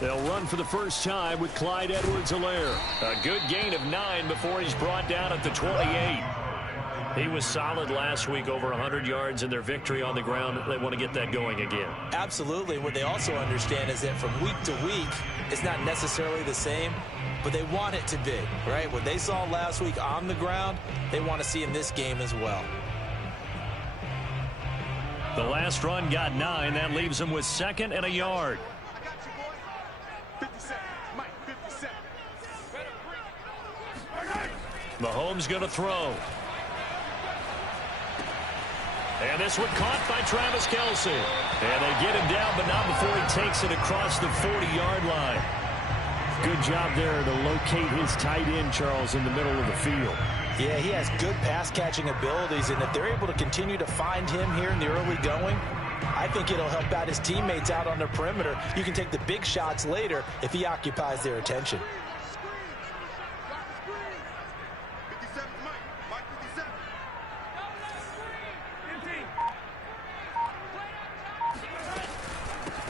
They'll run for the first time with Clyde Edwards-Helaire. A good gain of 9 before he's brought down at the 28. He was solid last week, over 100 yards in their victory on the ground. They want to get that going again. Absolutely. What they also understand is that from week to week, it's not necessarily the same, but they want it to be, right? What they saw last week on the ground, they want to see in this game as well. The last run got 9. That leaves him with 2nd and a yard. Mahomes going to throw. And this one caught by Travis Kelce. And they get him down, but not before he takes it across the 40-yard line. Good job there to locate his tight end, Charles, in the middle of the field. Yeah, he has good pass-catching abilities, and if they're able to continue to find him here in the early going, I think it'll help out his teammates out on the perimeter. You can take the big shots later if he occupies their attention.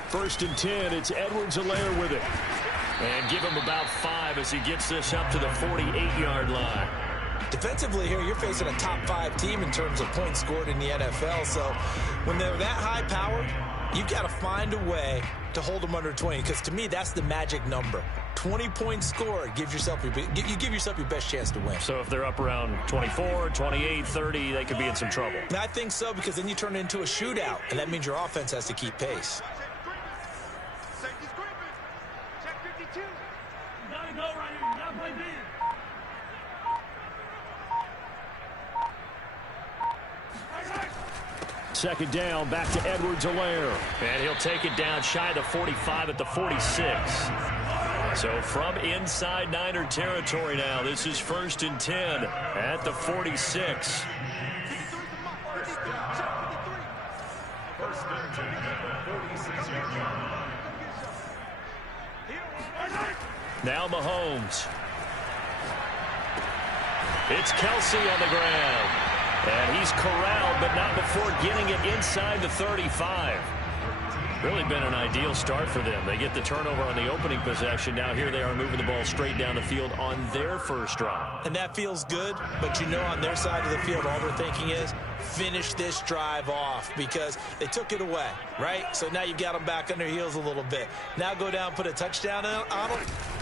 First and 10, it's Edwards-Helaire with it. And give him about 5 as he gets this up to the 48-yard line. Defensively here, you're facing a top 5 team in terms of points scored in the NFL. So when they're that high powered, you've got to find a way to hold them under 20. Because to me, that's the magic number. 20 points scored, you give yourself your best chance to win. So if they're up around 24, 28, 30, they could be in some trouble. And I think so, because then you turn it into a shootout, and that means your offense has to keep pace. Second down, back to Edwards-Helaire. And he'll take it down shy of the 45 at the 46. So from inside Niner territory now, this is 1st and 10 at the 46. Now Mahomes. It's Kelce on the ground. And he's corralled, but not before getting it inside the 35. Really been an ideal start for them. They get the turnover on the opening possession. Now here they are moving the ball straight down the field on their first drive. And that feels good, but you know on their side of the field, all they're thinking is finish this drive off because they took it away, right? So now you've got them back on their heels a little bit. Now go down, put a touchdown on them.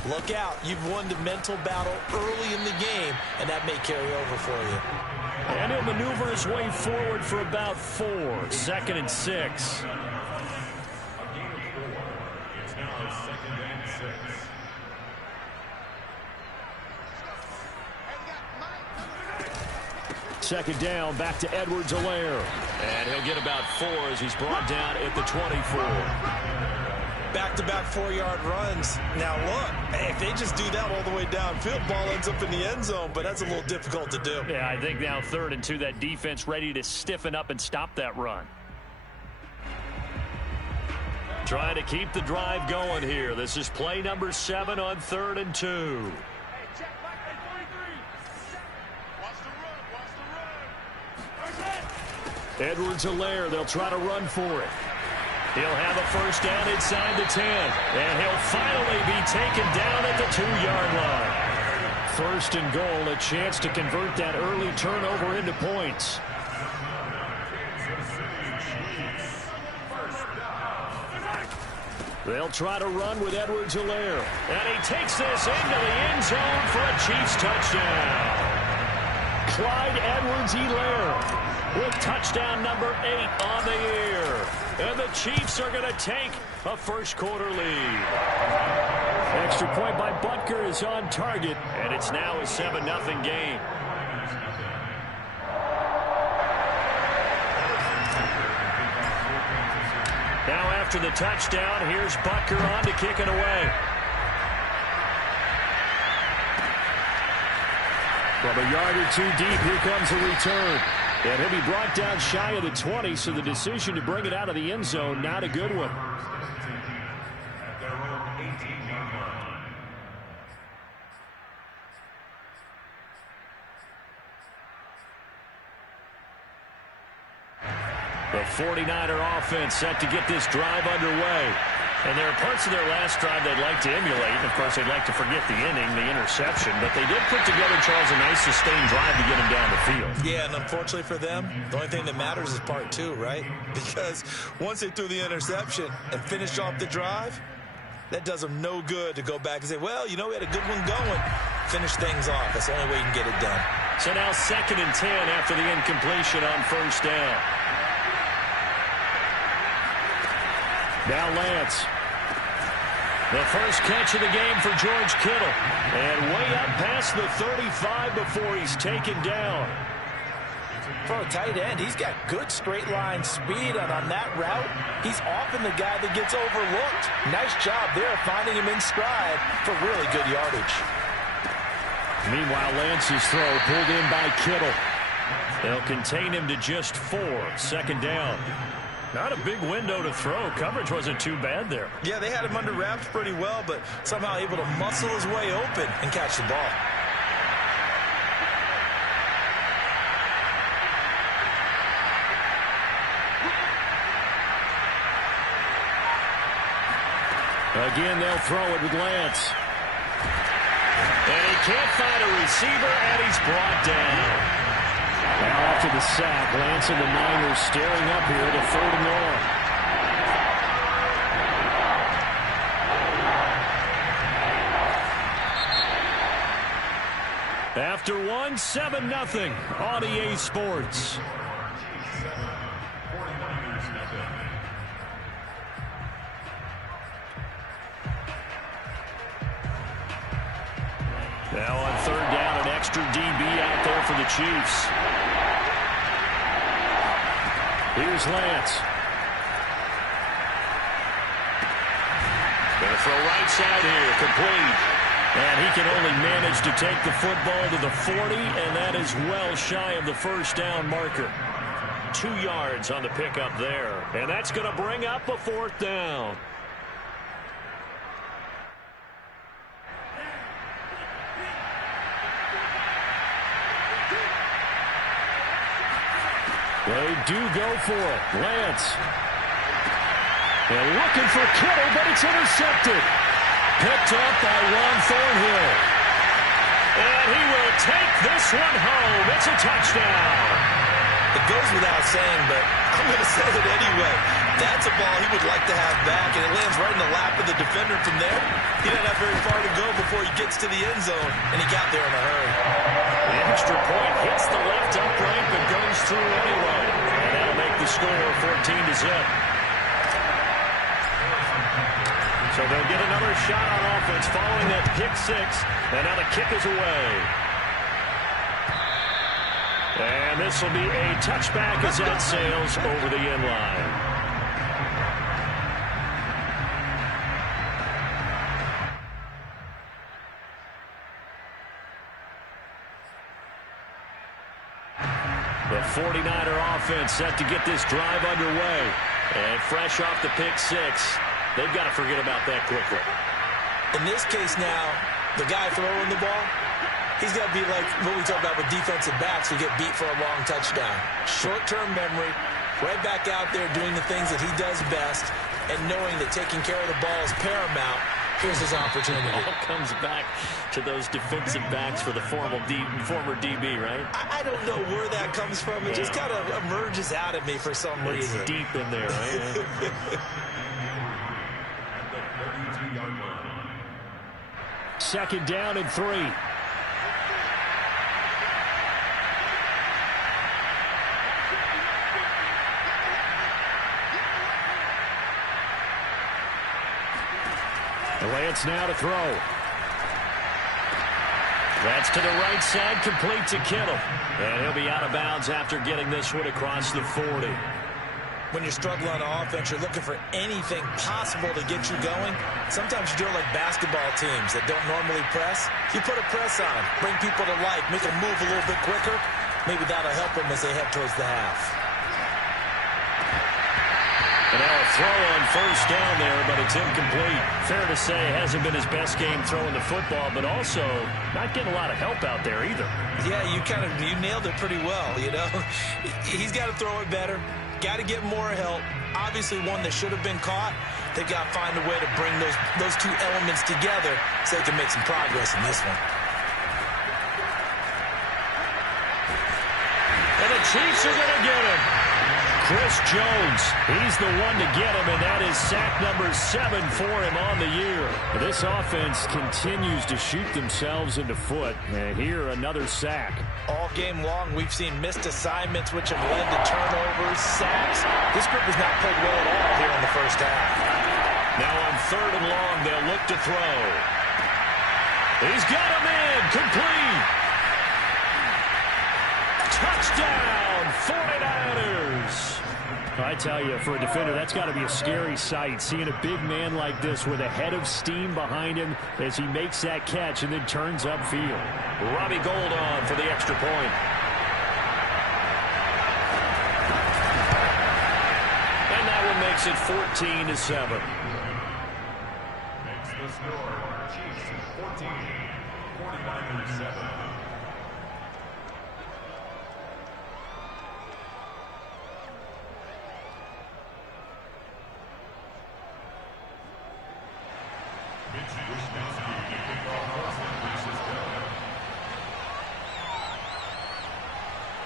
Look out. You've won the mental battle early in the game, and that may carry over for you. And he'll maneuver his way forward for about 4. 2nd and 6. Second down, back to Edwards-Helaire. And he'll get about 4 as he's brought down at the 24. Back-to-back 4-yard runs. Now, look, if they just do that all the way downfield, ball ends up in the end zone, but that's a little difficult to do. Yeah, I think now 3rd and 2, that defense ready to stiffen up and stop that run. Trying to keep the drive going here. This is play number 7 on 3rd and 2. Edwards-Helaire, they'll try to run for it. He'll have a first down inside the 10. And he'll finally be taken down at the 2-yard line. 1st and goal, a chance to convert that early turnover into points. They'll try to run with Edwards-Helaire. And he takes this into the end zone for a Chiefs touchdown. Clyde Edwards-Helaire with touchdown number 8 on the year. And the Chiefs are going to take a first-quarter lead. Extra point by Butker is on target, and it's now a 7-0 game. Now after the touchdown, here's Butker on to kick it away. From a yard or 2 deep, here comes the return. And he'll be brought down shy of the 20, so the decision to bring it out of the end zone, not a good one. The 49er offense set to get this drive underway. And there are parts of their last drive they'd like to emulate. And, of course, they'd like to forget the inning, the interception. But they did put together, Charles, a nice sustained drive to get him down the field. Yeah, and unfortunately for them, the only thing that matters is part two, right? Because once they threw the interception and finished off the drive, that does them no good to go back and say, well, you know, we had a good one going. Finish things off. That's the only way you can get it done. So now 2nd and 10 after the incompletion on first down. Now Lance. The first catch of the game for George Kittle. And way up past the 35 before he's taken down. For a tight end, he's got good straight line speed, and on that route, he's often the guy that gets overlooked. Nice job there finding him in stride for really good yardage. Meanwhile, Lance's throw pulled in by Kittle. They'll contain him to just 4. 2nd down. Not a big window to throw. Coverage wasn't too bad there. Yeah, they had him under wraps pretty well, but somehow able to muscle his way open and catch the ball. Again, they'll throw it with Lance. And he can't find a receiver, and he's brought down. Now after the sack, Lance and the Niners staring up here to 3rd and long. After 1, 7-0 on EA Sports. Now on 3rd down, an extra DB out there for the Chiefs. Here's Lance. Going to throw right side here, complete. And he can only manage to take the football to the 40, and that is well shy of the first down marker. 2 yards on the pickup there. And that's going to bring up a 4th down. They do go for it. Lance. They're looking for Kittle, but it's intercepted. Picked up by Ron Thornhill. And he will take this one home. It's a touchdown. It goes without saying, but I'm going to say it anyway. That's a ball he would like to have back, and it lands right in the lap of the defender from there. He doesn't have very far to go before he gets to the end zone, and he got there in a hurry. The extra point hits the left upright, but goes through anyway. And that'll make the score 14-0. So they'll get another shot on offense following that pick 6, and now the kick is away. And this will be a touchback as that sails over the end line. The 49er offense set to get this drive underway. And fresh off the pick 6, they've got to forget about that quickly. In this case now, the guy throwing the ball, he's got to be like what we talk about with defensive backs who get beat for a long touchdown. Short-term memory, right back out there doing the things that he does best, and knowing that taking care of the ball is paramount. Here's his opportunity. It all comes back to those defensive backs for the former DB, right? I don't know where that comes from. It just kind of emerges out of me for some reason. It's deep in there, right? Second down and 3. Lance now to throw. That's to the right side, complete to Kittle. And he'll be out of bounds after getting this one across the 40. When you're struggling on offense, you're looking for anything possible to get you going. Sometimes you do it like basketball teams that don't normally press. You put a press on, bring people to life, make them move a little bit quicker. Maybe that'll help them as they head towards the half. And now a throw on first down there, but it's incomplete. Fair to say, hasn't been his best game throwing the football, but also not getting a lot of help out there either. Yeah, you nailed it pretty well, you know. He's got to throw it better. Got to get more help. Obviously one that should have been caught, They got to find a way to bring those two elements together so they can make some progress in this one. And the Chiefs are going to get him. Chris Jones, he's the one to get him, and that is sack number 7 for him on the year. This offense continues to shoot themselves in the foot. And here, another sack. All game long, we've seen missed assignments, which have led to turnovers, sacks. This group has not played well at all here in the first half. Now on 3rd and long, they'll look to throw. He's got him in, complete. Touchdown, 49ers. I tell you, for a defender, that's got to be a scary sight, seeing a big man like this with a head of steam behind him as he makes that catch and then turns upfield. Robbie Gould on for the extra point. And that one makes it 14-7. Makes the score, Chiefs 14, 49ers 7.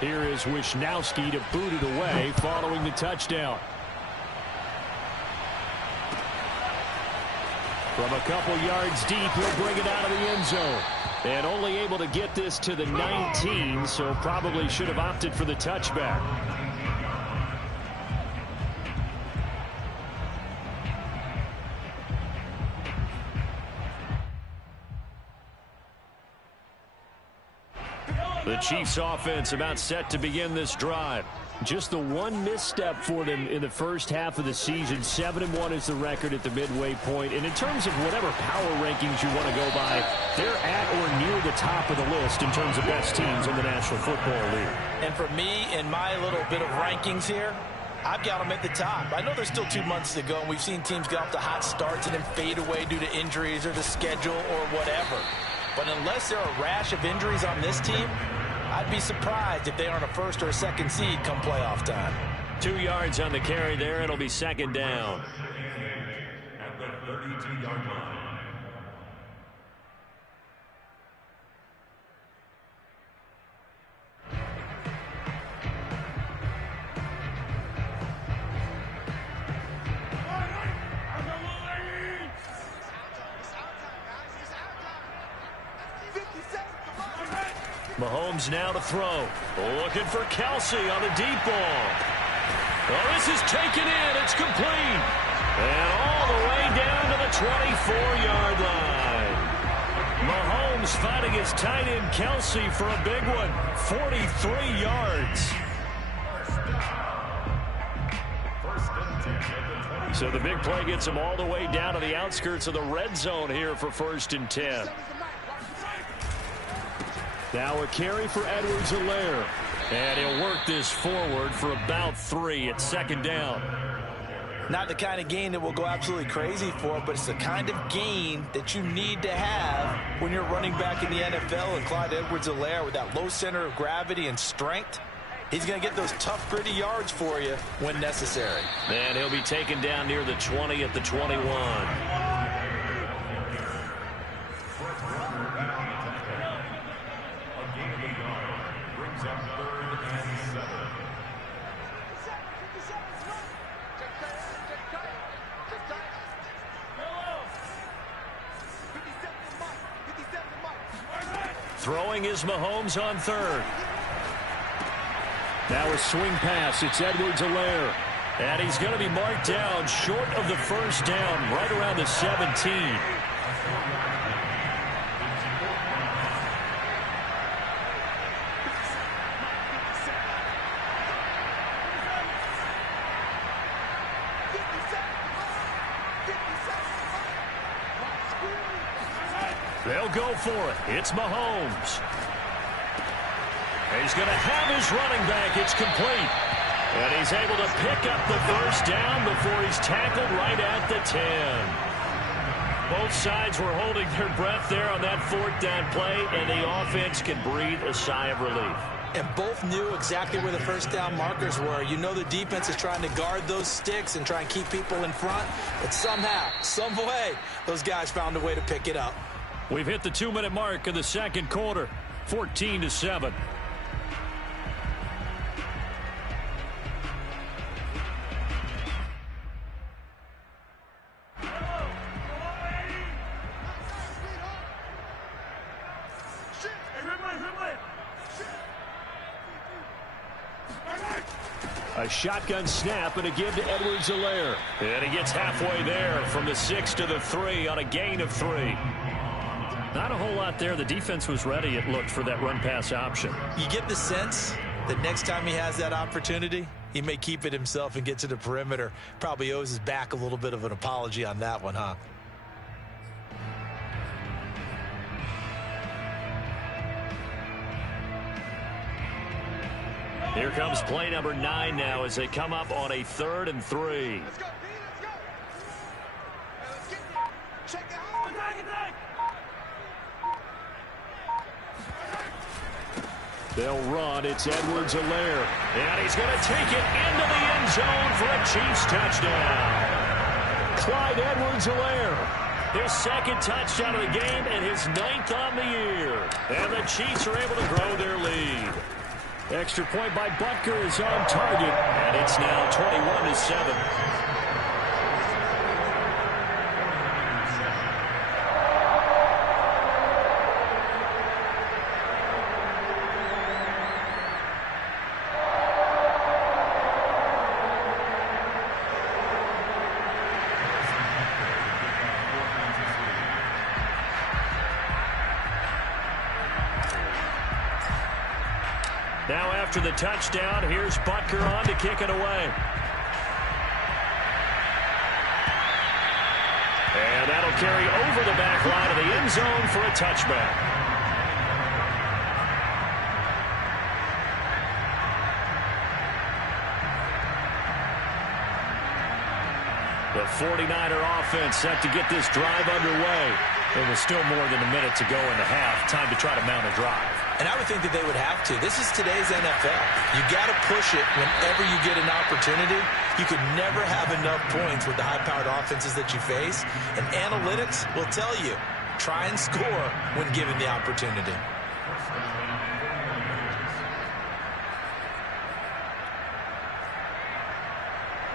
Here is Wisnowski to boot it away following the touchdown. From a couple yards deep, he'll bring it out of the end zone. And only able to get this to the 19, so probably should have opted for the touchback. The Chiefs offense about set to begin this drive. Just the one misstep for them in the first half of the season. 7-1 is the record at the midway point. And in terms of whatever power rankings you want to go by, they're at or near the top of the list in terms of best teams in the National Football League. And for me, in my little bit of rankings here, I've got them at the top. I know there's still 2 months to go, and we've seen teams get off to hot starts and then fade away due to injuries or the schedule or whatever. But unless there are a rash of injuries on this team, I'd be surprised if they aren't a first or a second seed come playoff time. 2 yards on the carry there. It'll be 2nd down. At the 32-yard line. Mahomes now to throw. Looking for Kelsey on a deep ball. Oh, this is taken in. It's complete. And all the way down to the 24-yard line. Mahomes finding his tight end Kelsey for a big one. 43 yards. So the big play gets him all the way down to the outskirts of the red zone here for 1st and 10. Now a carry for Edwards-Helaire. And he'll work this forward for about 3 at 2nd down. Not the kind of gain that will go absolutely crazy for, but it's the kind of gain that you need to have when you're running back in the NFL. And Clyde Edwards-Helaire, with that low center of gravity and strength, he's going to get those tough, gritty yards for you when necessary. And he'll be taken down near the 20 at the 21. Throwing is Mahomes on 3rd. Now a swing pass. It's Edwards-Helaire. And he's going to be marked down short of the 1st down, right around the 17. They'll go for it. It's Mahomes. He's going to have his running back. It's complete. And he's able to pick up the 1st down before he's tackled right at the 10. Both sides were holding their breath there on that 4th down play, and the offense can breathe a sigh of relief. And both knew exactly where the first down markers were. You know the defense is trying to guard those sticks and try and keep people in front. But somehow, some way, those guys found a way to pick it up. We've hit the 2-minute mark of the second quarter, 14-7. A shotgun snap and a give to Edwards-Helaire. And he gets halfway there from the 6 to the 3 on a gain of 3. Not a whole lot there. The defense was ready, it looked, for that run-pass option. You get the sense that next time he has that opportunity, he may keep it himself and get to the perimeter. Probably owes his back a little bit of an apology on that one, huh? Here comes play number 9 now as they come up on a 3rd and 3. Let's go, B, let's go. Let's get it. Check it out. They'll run. It's Edwards-Helaire. And he's going to take it into the end zone for a Chiefs touchdown. Clyde Edwards-Helaire. His second touchdown of the game and his 9th on the year. And the Chiefs are able to grow their lead. Extra point by Butker is on target, and it's now 21-7. Now after the touchdown, here's Butker on to kick it away. And that'll carry over the back line of the end zone for a touchback. The 49er offense set to get this drive underway. There was still more than a minute to go in the half. Time to try to mount a drive. And I would think that they would have to. This is today's NFL. You got to push it whenever you get an opportunity. You could never have enough points with the high-powered offenses that you face. And analytics will tell you, try and score when given the opportunity.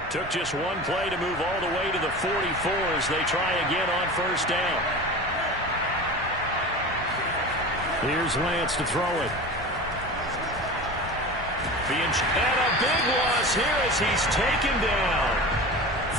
Took just one play to move all the way to the 44 as they try again on first down. Here's Lance to throw it. And a big loss here as he's taken down.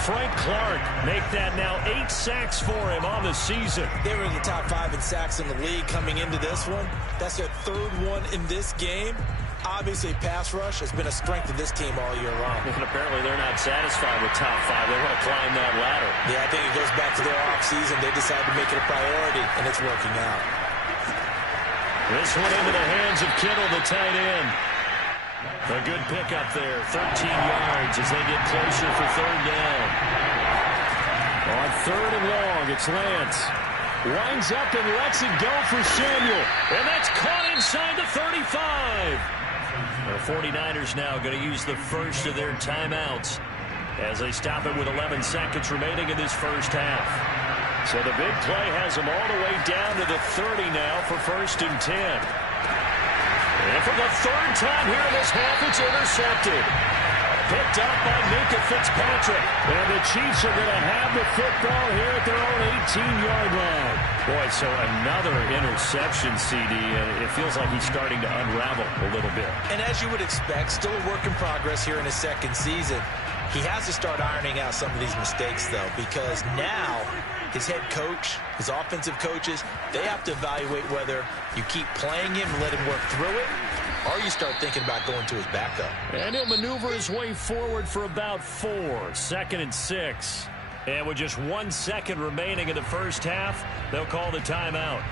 Frank Clark make that now 8 sacks for him on the season. They were in the top 5 in sacks in the league coming into this one. That's their 3rd one in this game. Obviously, pass rush has been a strength of this team all year long. And apparently they're not satisfied with top 5. They want to climb that ladder. Yeah, I think it goes back to their offseason. They decided to make it a priority, and it's working out. This one into the hands of Kittle, the tight end. A good pickup there, 13 yards as they get closer for 3rd down. On 3rd and long, it's Lance. Winds up and lets it go for Samuel. And that's caught inside the 35. The 49ers now going to use the first of their timeouts as they stop it with 11 seconds remaining in this first half. So the big play has them all the way down to the 30 now for 1st and 10. And for the 3rd time here in this half, it's intercepted. Picked up by Minkah Fitzpatrick. And the Chiefs are going to have the football here at their own 18-yard line. Boy, so another interception, CD. And it feels like he's starting to unravel a little bit. And as you would expect, still a work in progress here in his 2nd season. He has to start ironing out some of these mistakes, though, because now his head coach, his offensive coaches, they have to evaluate whether you keep playing him and let him work through it, or you start thinking about going to his backup. And he'll maneuver his way forward for about 4. 2nd and 6. And with just 1 second remaining in the first half, they'll call the timeout.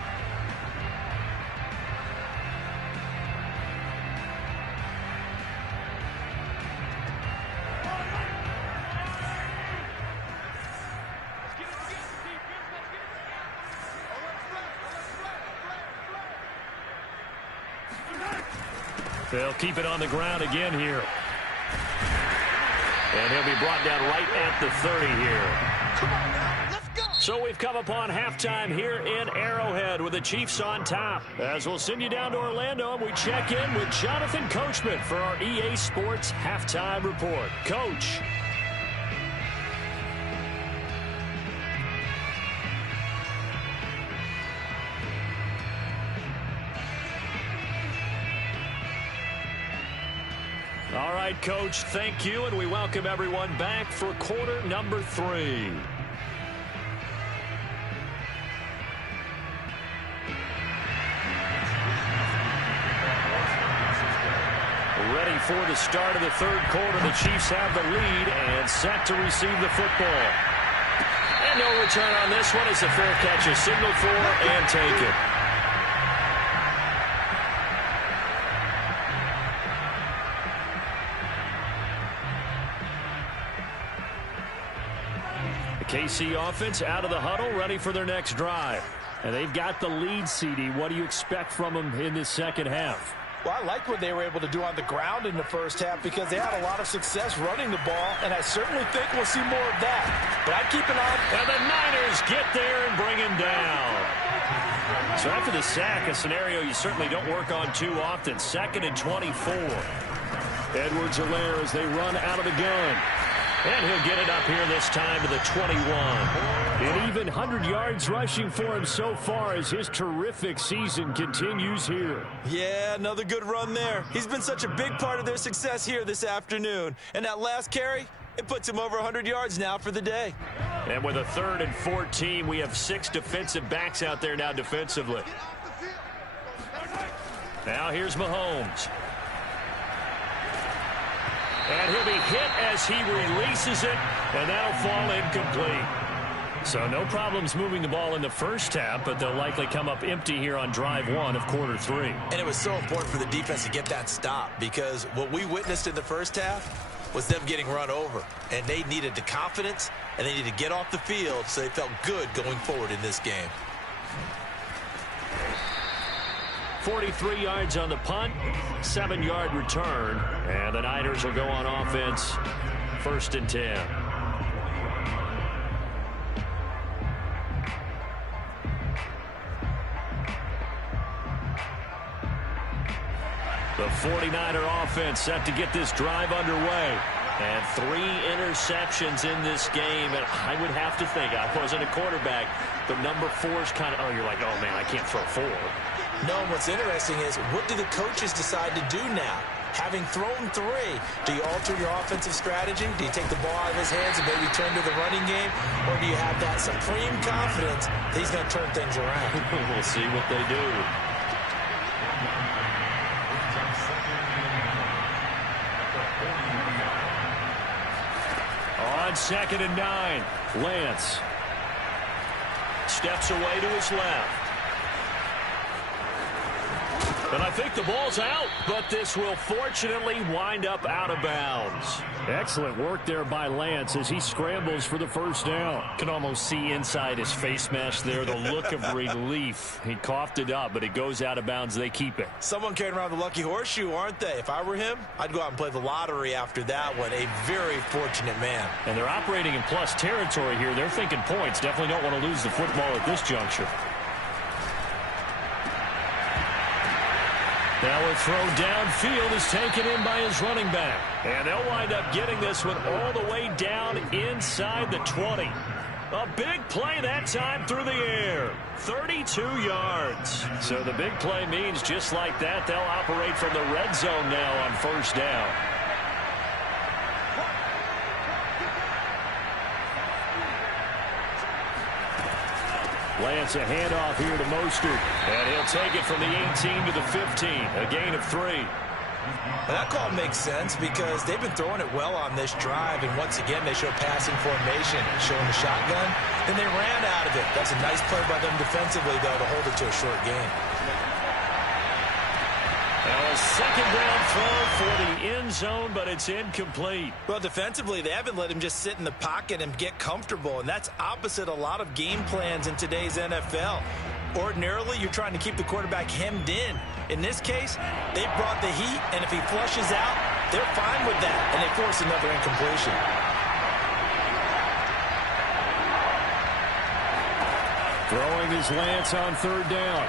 They'll keep it on the ground again here. And he'll be brought down right at the 30 here. Come on now, let's go. So we've come upon halftime here in Arrowhead with the Chiefs on top. As we'll send you down to Orlando and we check in with Jonathan Coachman for our EA Sports Halftime Report. Coach. All right, Coach, thank you, and we welcome everyone back for quarter number 3. Ready for the start of the third quarter. The Chiefs have the lead and set to receive the football. And no return on this one as the fair catch is signaled for and taken. KC offense out of the huddle, ready for their next drive. And they've got the lead, CD. What do you expect from them in this second half? Well, I like what they were able to do on the ground in the first half because they had a lot of success running the ball, and I certainly think we'll see more of that. But I'd keep an eye. And the Niners get there and bring him down. So after the sack, a scenario you certainly don't work on too often. 2nd and 24. Edwards-Helaire as they run out of the gun. And he'll get it up here this time to the 21. An even 100 yards rushing for him so far as his terrific season continues here. Yeah, another good run there. He's been such a big part of their success here this afternoon. And that last carry, it puts him over 100 yards now for the day. And with a 3rd and 14, we have 6 defensive backs out there now defensively. Now here's Mahomes. And he'll be hit as he releases it, and that'll fall incomplete. So no problems moving the ball in the first half, but they'll likely come up empty here on drive 1 of quarter 3. And it was so important for the defense to get that stop because what we witnessed in the first half was them getting run over. And they needed the confidence, and they needed to get off the field so they felt good going forward in this game. 43 yards on the punt, 7-yard return, and the Niners will go on offense, 1st and 10. The 49er offense set to get this drive underway. And 3 interceptions in this game, and I would have to think, I wasn't a quarterback, but number 4 is kind of, you're like, oh man, I can't throw 4. No, what's interesting is what do the coaches decide to do now? Having thrown 3, do you alter your offensive strategy? Do you take the ball out of his hands and maybe turn to the running game? Or do you have that supreme confidence that he's going to turn things around? We'll see what they do. On 2nd and 9, Lance steps away to his left. And I think the ball's out, but this will fortunately wind up out of bounds. Excellent work there by Lance as he scrambles for the first down. Can almost see inside his face mask there the look of relief. He coughed it up, but it goes out of bounds. They keep it. Someone carrying around the lucky horseshoe, aren't they? If I were him, I'd go out and play the lottery after that one. A very fortunate man. And they're operating in plus territory here. They're thinking points. Definitely don't want to lose the football at this juncture. Now a throw downfield is taken in by his running back. And they'll wind up getting this one all the way down inside the 20. A big play that time through the air. 32 yards. So the big play means just like that, they'll operate from the red zone now on first down. Lance a handoff here to Mostert. And he'll take it from the 18 to the 15. A gain of 3. Well, that call makes sense because they've been throwing it well on this drive. And once again, they show passing formation, showing the shotgun. Then they ran out of it. That's a nice play by them defensively, though, to hold it to a short game. Now a second down throw for the end zone, but it's incomplete. Well, defensively, they haven't let him just sit in the pocket and get comfortable, and that's opposite a lot of game plans in today's NFL. Ordinarily, you're trying to keep the quarterback hemmed in. In this case, they brought the heat, and if he flushes out, they're fine with that, and they force another incompletion. Throwing his Lance on third down.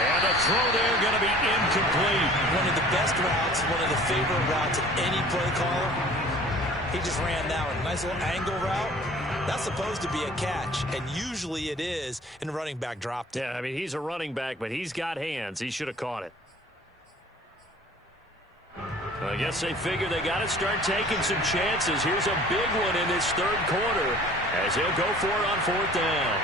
And a throw there going to be incomplete. One of the best routes, one of the favorite routes of any play caller. He just ran that one. Nice little angle route. That's supposed to be a catch, and usually it is, and the running back dropped it. Yeah, I mean, he's a running back, but he's got hands. He should have caught it. I guess they figure they got to start taking some chances. Here's a big one in this third quarter as he'll go for it on fourth down.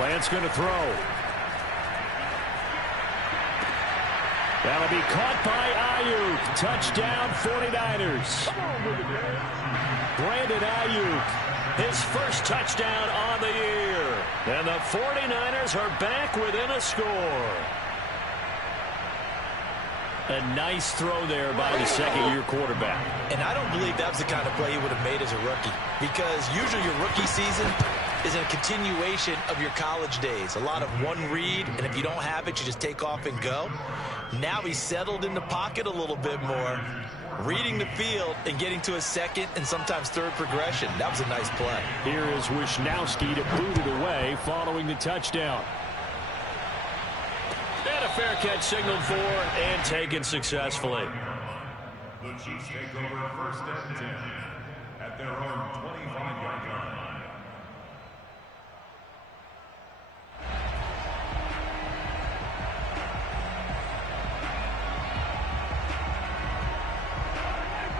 Lance going to throw. That'll be caught by Ayuk. Touchdown 49ers. Brandon Ayuk, his first touchdown on the year. And the 49ers are back within a score. A nice throw there by the second-year quarterback. And I don't believe that was the kind of play he would have made as a rookie, because usually your rookie season is a continuation of your college days. A lot of one read, and if you don't have it, you just take off and go. Now he's settled in the pocket a little bit more, reading the field and getting to a second and sometimes third progression. That was a nice play. Here is Wisnowski to boot it away following the touchdown. And a fair catch signaled for and taken successfully. The Chiefs take over first and 10 at their own 25-yard line.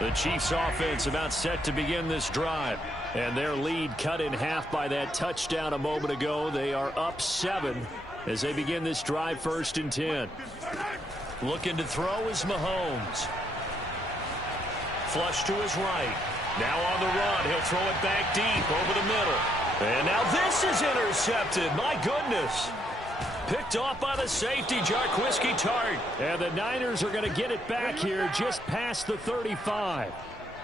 The Chiefs offense about set to begin this drive. And their lead cut in half by that touchdown a moment ago. They are up 7 as they begin this drive, first and 10. Looking to throw is Mahomes. Flush to his right. Now on the run. He'll throw it back deep over the middle. And now this is intercepted. My goodness. Picked off by the safety, Jarquiski Tart. And the Niners are going to get it back here just past the 35.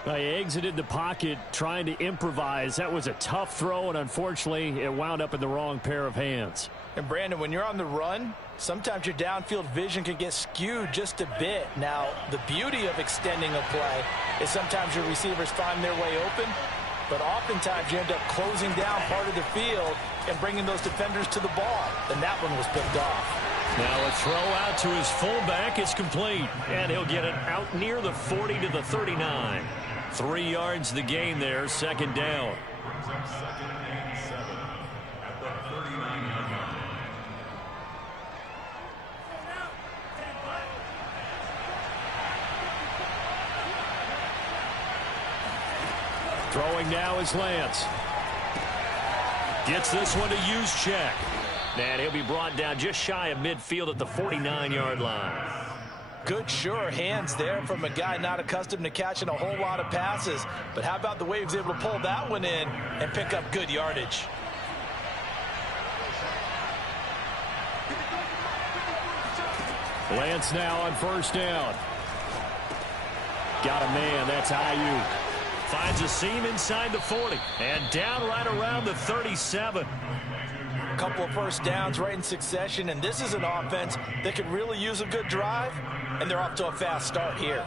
They exited the pocket trying to improvise. That was a tough throw, and unfortunately, it wound up in the wrong pair of hands. And Brandon, when you're on the run, sometimes your downfield vision can get skewed just a bit. Now, the beauty of extending a play is sometimes your receivers find their way open, but oftentimes you end up closing down part of the field and bringing those defenders to the ball. And that one was picked off. Now a throw out to his fullback is complete, and he'll get it out near the 40 to the 39. 3 yards the gain there, second down. Brings up second and 7 at the 39-yard line. Throwing now is Lance. Gets this one to Juszczyk. And he'll be brought down just shy of midfield at the 49-yard line. Good, sure hands there from a guy not accustomed to catching a whole lot of passes. But how about the way he was able to pull that one in and pick up good yardage? Lance now on first down. Got a man, that's Ayuk. Finds a seam inside the 40. And down right around the 37. A couple of first downs right in succession, and this is an offense that could really use a good drive, and they're off to a fast start here.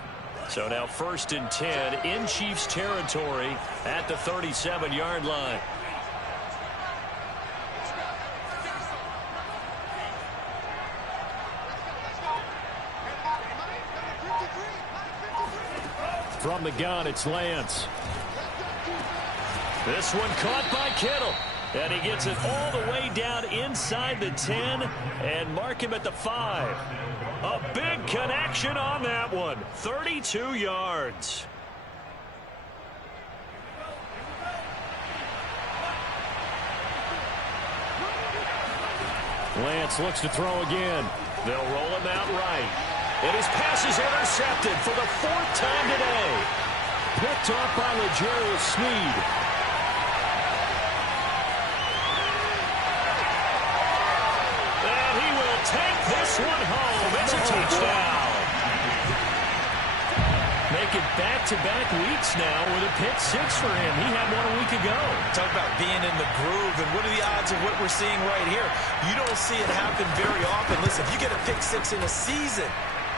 So now first and 10 in Chiefs territory at the 37-yard line. From the gun, it's Lance. This one caught by Kittle. And he gets it all the way down inside the 10 and mark him at the 5. A big connection on that one. 32 yards. Lance looks to throw again. They'll roll him out right. And his pass is intercepted for the 4th time today. Picked off by L'Jarius Sneed. Take this one home. It's a touchdown. Make it back. back-to-back weeks now with a pick six for him. He had one a week ago. Talk about being in the groove, and what are the odds of what we're seeing right here? You don't see it happen very often. Listen, if you get a pick six in a season,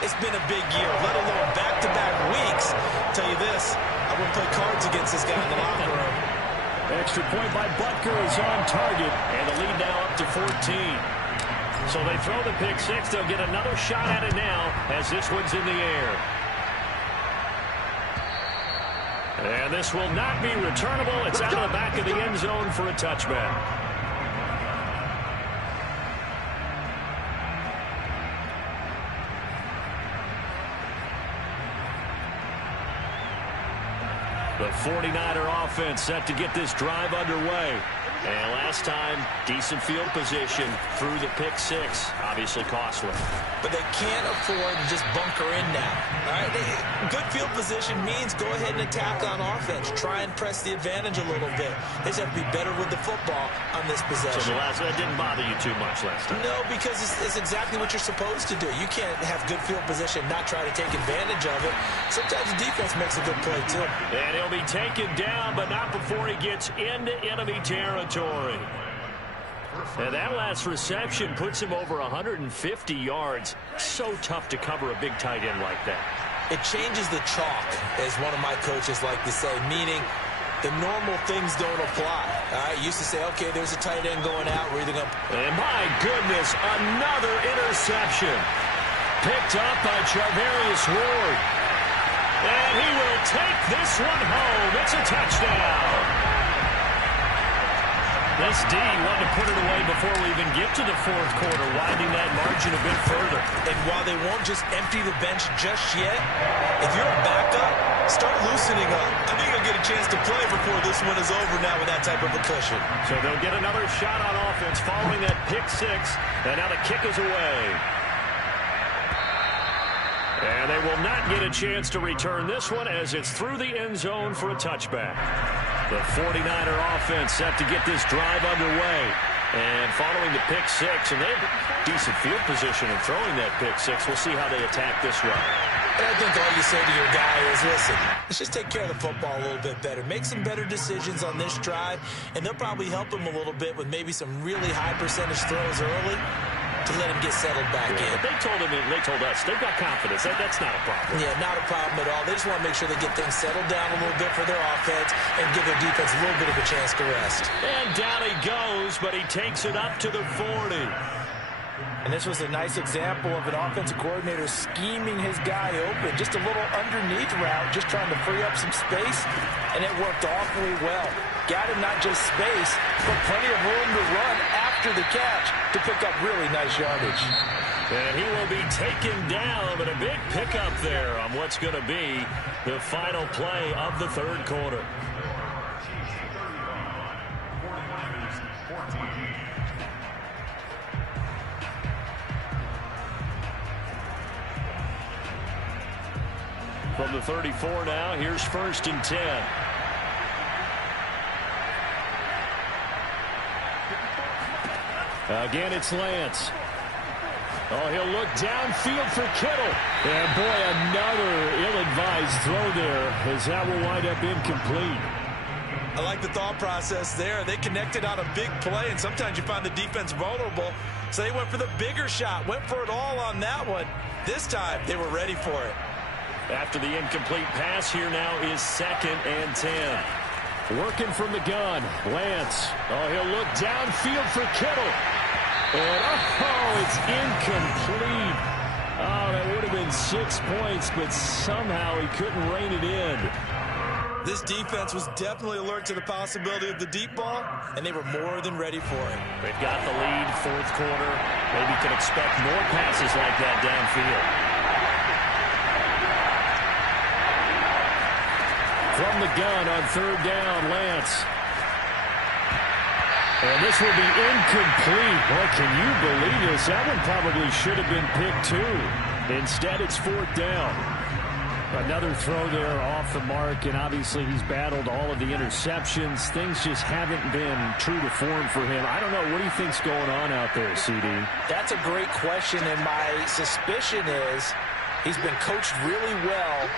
it's been a big year, let alone back-to-back weeks. I'll tell you this, I wouldn't play cards against this guy in the locker room. Extra point by Butker is on target, and the lead now up to 14. So they throw the pick six. They'll get another shot at it now as this one's in the air. And this will not be returnable. It's out of the back of the end zone for a touchback. The 49er offense set to get this drive underway. And last time, decent field position through the pick six. Obviously costly. But they can't afford to just bunker in now. All right, good field position means go ahead and attack on offense. Try and press the advantage a little bit. They just have to be better with the football on this possession. So that didn't bother you too much last time? No, because it's exactly what you're supposed to do. You can't have good field position, not try to take advantage of it. Sometimes the defense makes a good play, too. And he'll be taken down, but not before he gets into enemy territory. And that last reception puts him over 150 yards. So tough to cover a big tight end like that. It changes the chalk, as one of my coaches like to say, meaning the normal things don't apply. All right, used to say, okay, there's a tight end going out. We're either going to... And my goodness, another interception. Picked up by Charvarius Ward. And he will take this one home. It's a touchdown. This D wanted to put it away before we even get to the fourth quarter, widening that margin a bit further. And while they won't just empty the bench just yet, if you're a backup, start loosening up. I think you'll get a chance to play before this one is over now with that type of a cushion. So they'll get another shot on offense following that pick six, and now the kick is away. And they will not get a chance to return this one as it's through the end zone for a touchback. The 49er offense set to get this drive underway. And following the pick six, and they have decent field position in throwing that pick six. We'll see how they attack this run. And I think all you say to your guy is, listen, let's just take care of the football a little bit better. Make some better decisions on this drive, and they'll probably help him a little bit with maybe some really high percentage throws early to let him get settled back in. They told him, they told us, they've got confidence. That's not a problem. Yeah, not a problem at all. They just want to make sure they get things settled down a little bit for their offense and give their defense a little bit of a chance to rest. And down he goes, but he takes it up to the 40. And this was a nice example of an offensive coordinator scheming his guy open. Just a little underneath route, just trying to free up some space, and it worked awfully well. Got him not just space, but plenty of room to run after the catch to pick up really nice yardage. And he will be taken down, but a big pickup there on what's going to be the final play of the third quarter. From the 34 now, here's 1st and 10. Again, it's Lance. Oh, he'll look downfield for Kittle. And, boy, another ill-advised throw there as that will wind up incomplete. I like the thought process there. They connected on a big play, and sometimes you find the defense vulnerable. So they went for the bigger shot, went for it all on that one. This time, they were ready for it. After the incomplete pass, here now is 2nd and 10. Working from the gun, Lance. Oh, he'll look downfield for Kittle. And, oh, it's incomplete. Oh, that would have been 6 points, but somehow he couldn't rein it in. This defense was definitely alert to the possibility of the deep ball, and they were more than ready for it. They've got the lead, fourth quarter. Maybe can expect more passes like that downfield. From the gun on 3rd down, Lance. And this will be incomplete. Boy, can you believe this? That one probably should have been picked too. Instead, it's 4th down. Another throw there off the mark, and obviously he's battled all of the interceptions. Things just haven't been true to form for him. I don't know. What do you think's going on out there, CD? That's a great question, and my suspicion is he's been coached really well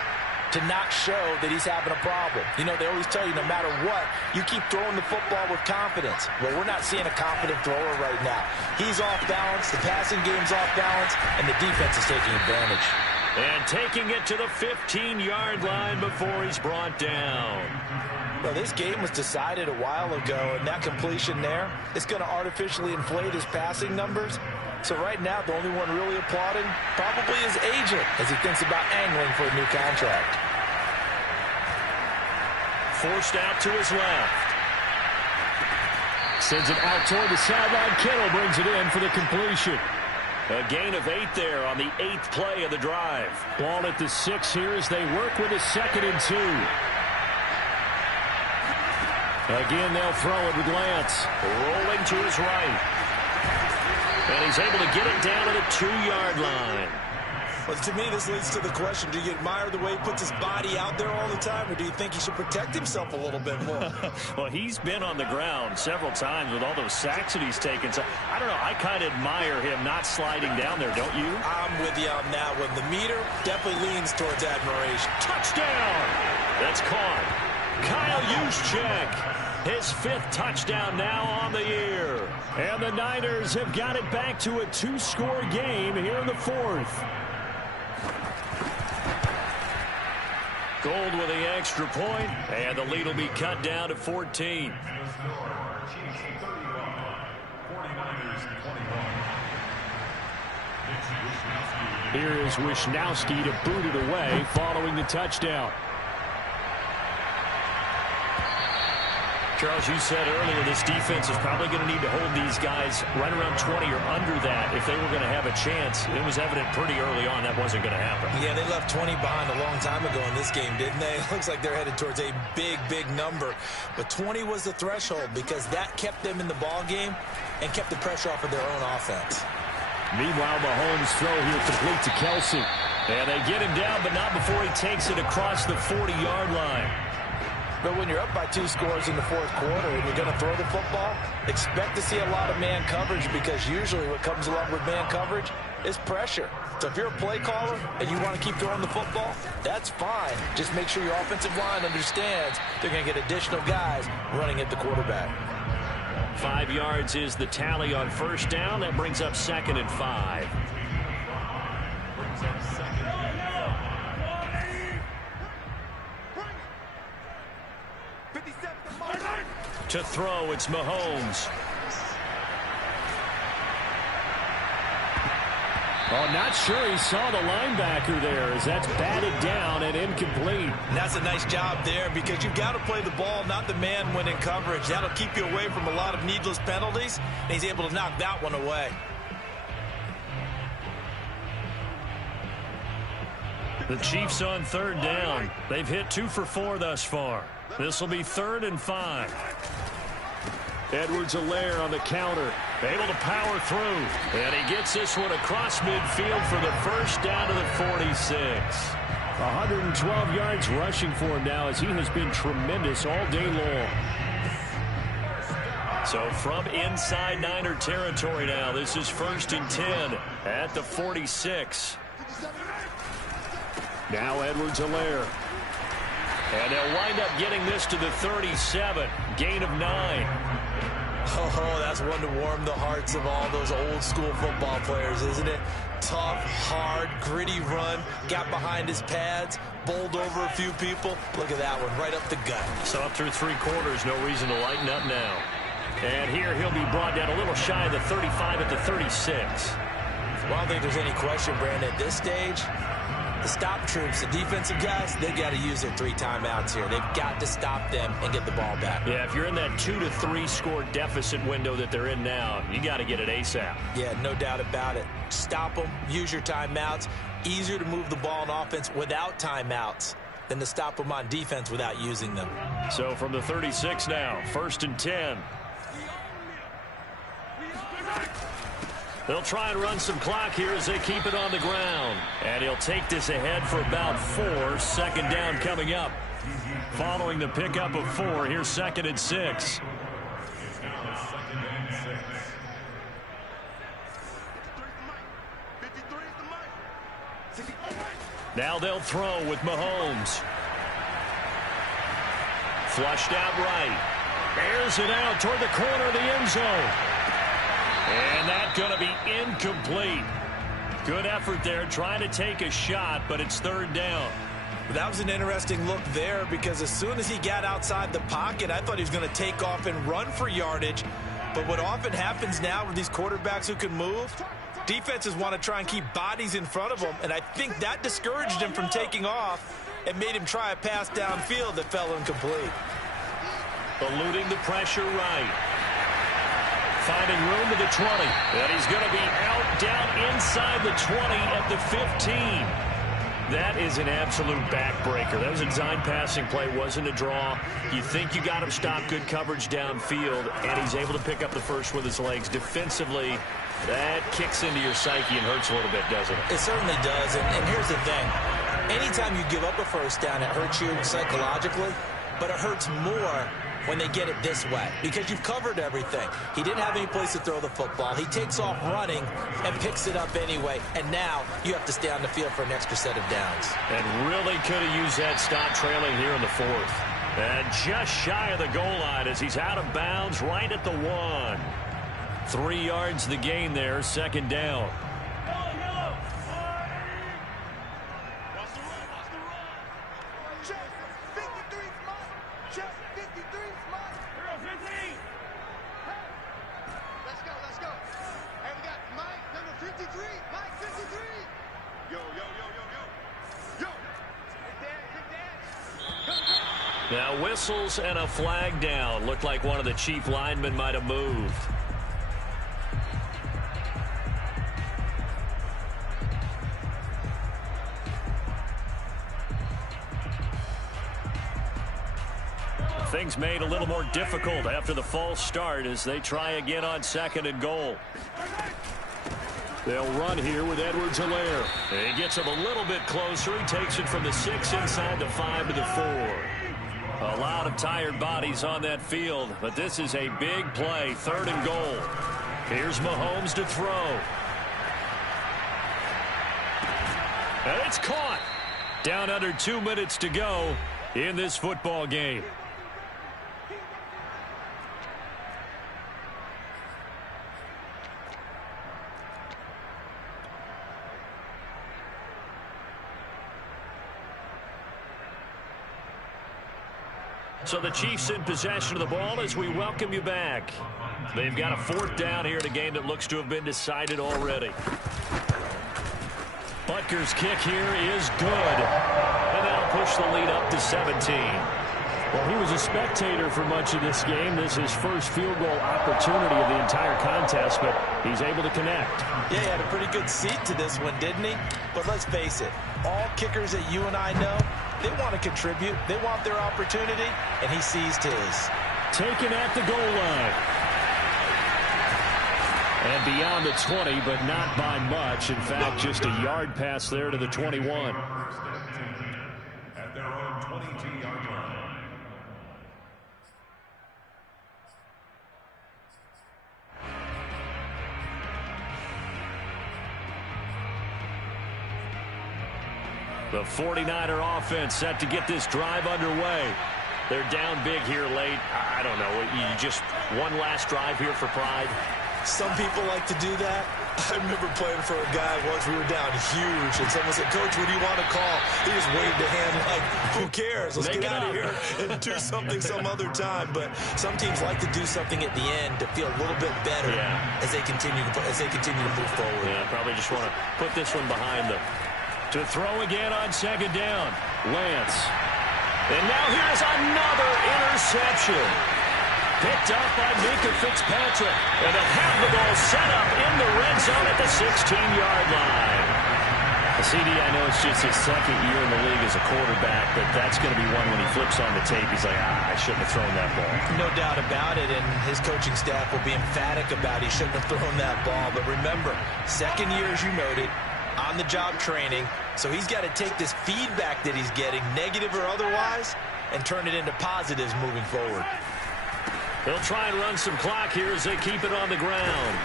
to not show that he's having a problem. You know, they always tell you no matter what, you keep throwing the football with confidence. Well, we're not seeing a confident thrower right now. He's off balance, the passing game's off balance, and the defense is taking advantage. And taking it to the 15-yard line before he's brought down. Well, this game was decided a while ago, and that completion there is going to artificially inflate his passing numbers. So right now, the only one really applauding probably his agent as he thinks about angling for a new contract. Forced out to his left. Sends it out toward the sideline. Kittle brings it in for the completion. A gain of 8 there on the 8th play of the drive. Ball at the 6 here as they work with a 2nd and 2. Again, they'll throw it with Lance. Rolling to his right. And he's able to get it down to the 2-yard line. Well, to me, this leads to the question, do you admire the way he puts his body out there all the time, or do you think he should protect himself a little bit more? Well, he's been on the ground several times with all those sacks that he's taken. So, I don't know, I kind of admire him not sliding down there, don't you? I'm with you on that one. The meter definitely leans towards admiration. Touchdown! That's caught. Kyle Juszczyk, his 5th touchdown now on the year. And the Niners have got it back to a 2-score game here in the 4th. Gold with the extra point, and the lead will be cut down to 14. Here is Wisnowski to boot it away following the touchdown. Charles, you said earlier this defense is probably going to need to hold these guys right around 20 or under that if they were going to have a chance. It was evident pretty early on that wasn't going to happen. Yeah, they left 20 behind a long time ago in this game, didn't they? It looks like they're headed towards a big, big number. But 20 was the threshold because that kept them in the ball game and kept the pressure off of their own offense. Meanwhile, Mahomes' throw here complete to Kelsey. And they get him down, but not before he takes it across the 40-yard line. But when you're up by 2 scores in the 4th quarter and you're going to throw the football, expect to see a lot of man coverage because usually what comes along with man coverage is pressure. So if you're a play caller and you want to keep throwing the football, that's fine. Just make sure your offensive line understands they're going to get additional guys running at the quarterback. 5 yards is the tally on 1st down. That brings up 2nd and 5. To throw, it's Mahomes. Oh, not sure he saw the linebacker there as that's batted down and incomplete. And that's a nice job there because you've got to play the ball, not the man when in coverage. That'll keep you away from a lot of needless penalties, and he's able to knock that one away. The Chiefs on 3rd down. They've hit 2 for 4 thus far. This will be 3rd and 5. Edwards-Helaire on the counter. Able to power through. And he gets this one across midfield for the 1st down to the 46. 112 yards rushing for him now as he has been tremendous all day long. So from inside Niner territory now, this is 1st and 10 at the 46. Now Edwards-Helaire. And they'll wind up getting this to the 37. Gain of 9. Oh, that's one to warm the hearts of all those old school football players, isn't it? Tough, hard, gritty run. Got behind his pads, bowled over a few people. Look at that one, right up the gut. So up through 3 quarters, no reason to lighten up now. And here he'll be brought down a little shy of the 35 at the 36. Well, I don't think there's any question, Brandon, at this stage. The stop troops, the defensive guys, they got to use their 3 timeouts here. They've got to stop them and get the ball back. Yeah, if you're in that 2 to 3 score deficit window that they're in now, you got to get it ASAP. Yeah, no doubt about it. Stop them, use your timeouts. Easier to move the ball on offense without timeouts than to stop them on defense without using them. So from the 36 now, 1st and 10. They'll try and run some clock here as they keep it on the ground. And he'll take this ahead for about 4. 2nd down coming up. Following the pickup of 4, here's 2nd and 6. Now they'll throw with Mahomes. Flushed out right. Airs it out toward the corner of the end zone. And that's going to be incomplete. Good effort there trying to take a shot, but it's third down. That was an interesting look there because as soon as he got outside the pocket, I thought he was going to take off and run for yardage. But what often happens now with these quarterbacks who can move, defenses want to try and keep bodies in front of them, and I think that discouraged him from taking off and made him try a pass downfield that fell incomplete. Eluding the pressure right. Finding room to the 20. And he's going to be out down inside the 20 at the 15. That is an absolute backbreaker. That was a design passing play, wasn't a draw. You think you got him stopped, good coverage downfield, and he's able to pick up the first with his legs. Defensively, that kicks into your psyche and hurts a little bit, doesn't it? It certainly does, and here's the thing. Anytime you give up a first down, it hurts you psychologically, but it hurts more when they get it this way because you've covered everything. He didn't have any place to throw the football. He takes off running and picks it up anyway, and now you have to stay on the field for an extra set of downs. And really could have used that stop trailing here in the fourth. And just shy of the goal line as he's out of bounds right at the 1. 3 yards the gain there, second down. Now whistles and a flag down. Looked like one of the chief linemen might have moved. Things made a little more difficult after the false start as they try again on second and goal. They'll run here with Edwards-Helaire. He gets him a little bit closer. He takes it from the 6 inside the 5 to the 4. A lot of tired bodies on that field, but this is a big play, third and goal. Here's Mahomes to throw. And it's caught. Down under 2 minutes to go in this football game. So the Chiefs in possession of the ball as we welcome you back. They've got a fourth down here in a game that looks to have been decided already. Butker's kick here is good. And that'll push the lead up to 17. Well, he was a spectator for much of this game. This is his first field goal opportunity of the entire contest, but he's able to connect. Yeah, he had a pretty good seat to this one, didn't he? But let's face it, all kickers that you and I know, they want to contribute. They want their opportunity, and he seized his. Taken at the goal line. And beyond the 20, but not by much. In fact, just a yard pass there to the 21. At their own 22-yard line. The 49er offense set to get this drive underway. They're down big here late. I don't know. You just one last drive here for pride. Some people like to do that. I remember playing for a guy once. We were down huge, and someone said, "Coach, what do you want to call?" He just waved a hand like, "Who cares? Let's get out of here and do something some other time." But some teams like to do something at the end to feel a little bit better as they continue to move forward. Yeah, probably just want to put this one behind them. To throw again on second down, Lance. And now here's another interception. Picked up by Minka Fitzpatrick. And they'll have the ball set up in the red zone at the 16-yard line. CD, I know it's just his second year in the league as a quarterback, but that's going to be one when he flips on the tape. He's like, I shouldn't have thrown that ball. No doubt about it, and his coaching staff will be emphatic about he shouldn't have thrown that ball. But remember, second year, as you noted, on-the-job training, so he's got to take this feedback that he's getting, negative or otherwise, and turn it into positives moving forward. They'll try and run some clock here as they keep it on the ground.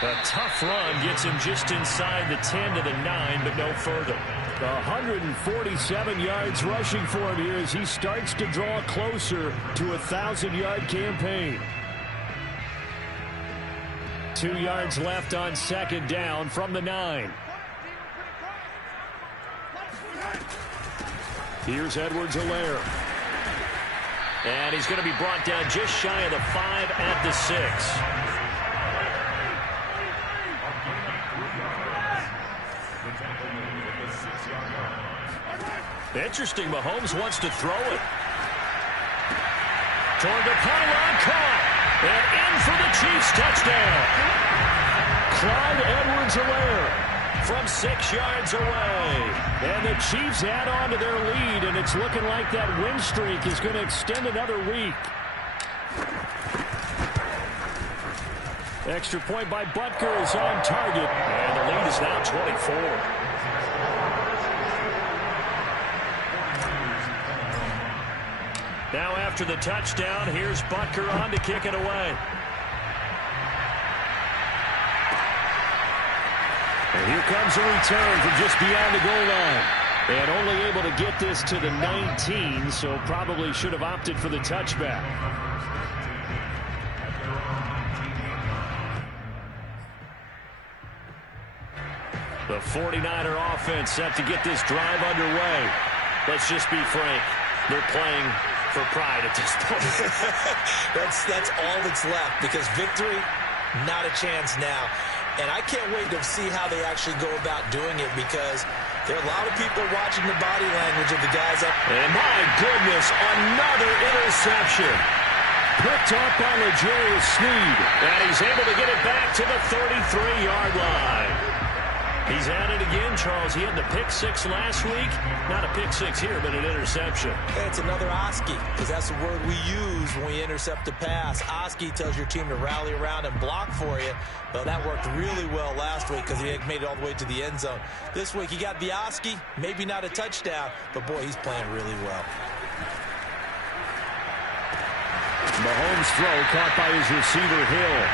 A tough run gets him just inside the 10 to the 9, but no further. 147 yards rushing for him here as he starts to draw closer to a 1,000-yard campaign. 2 yards left on second down from the 9. Here's Edwards-Helaire. And he's going to be brought down just shy of the 5 at the 6. Interesting, Mahomes wants to throw it. Toward the pylon, caught. And in for the Chiefs touchdown. Clyde Edwards-Helaire from 6 yards away. And the Chiefs add on to their lead, and it's looking like that win streak is going to extend another week. Extra point by Butker is on target, and the lead is now 24. Now after the touchdown, here's Butker on to kick it away. And here comes a return from just beyond the goal line. And only able to get this to the 19, so probably should have opted for the touchback. The 49er offense set to get this drive underway. Let's just be frank. They're playing for pride at this point. that's all that's left, because victory, not a chance now. And I can't wait to see how they actually go about doing it, because there are a lot of people watching the body language of the guys up. And my goodness, another interception. Picked up by L'Jarius Sneed. And he's able to get it back to the 33-yard line. He's at it again, Charles. He had the pick 6 last week. Not a pick 6 here, but an interception. It's another Oski, because that's the word we use when we intercept a pass. Oski tells your team to rally around and block for you. Well, that worked really well last week because he made it all the way to the end zone. This week, he got the Oski, maybe not a touchdown, but, boy, he's playing really well. Mahomes' throw caught by his receiver, Hill.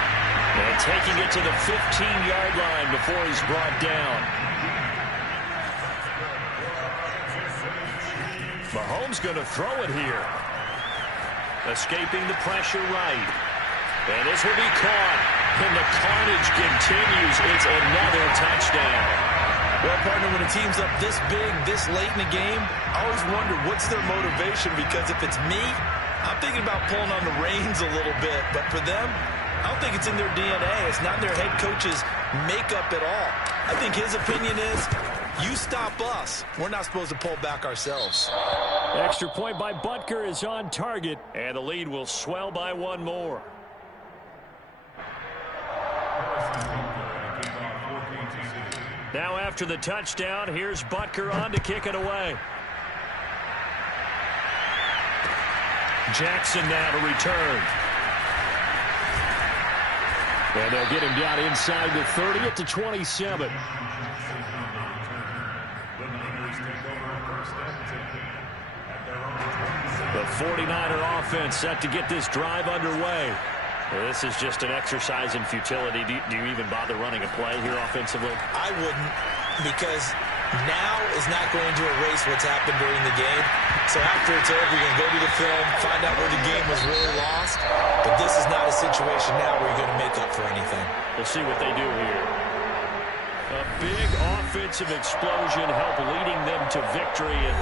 And taking it to the 15-yard line before he's brought down. Mahomes going to throw it here. Escaping the pressure right. And this will be caught. And the carnage continues. It's another touchdown. Well, partner, when a team's up this big, this late in the game, I always wonder what's their motivation, because if it's me, I'm thinking about pulling on the reins a little bit. But for them, I don't think it's in their DNA. It's not in their head coach's makeup at all. I think his opinion is, you stop us. We're not supposed to pull back ourselves. Extra point by Butker is on target, and the lead will swell by one more. Now after the touchdown, here's Butker on to kick it away. Jackson now to return. And they'll get him down inside the 30 at the 27. The 49er offense set to get this drive underway. Well, this is just an exercise in futility. Do you even bother running a play here offensively? I wouldn't, because now is not going to erase what's happened during the game. So after it's over, you're going to go to the film, find out where the game was really lost. But this is not a situation now where you're going to make up for anything. We'll see what they do here. A big offensive explosion helped leading them to victory. And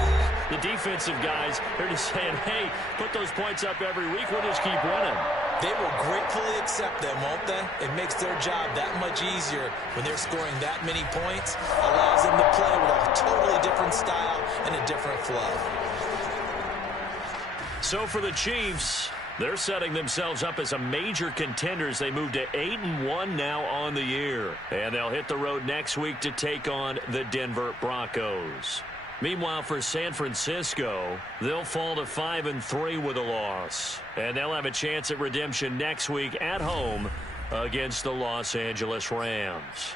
the defensive guys, they're just saying, hey, put those points up every week. We'll just keep winning. They will gratefully accept them, won't they? It makes their job that much easier when they're scoring that many points. Allows them to play with a totally different style and a different flow. So for the Chiefs, they're setting themselves up as a major contender as they move to 8-1 now on the year. And they'll hit the road next week to take on the Denver Broncos. Meanwhile, for San Francisco, they'll fall to 5-3 with a loss. And they'll have a chance at redemption next week at home against the Los Angeles Rams.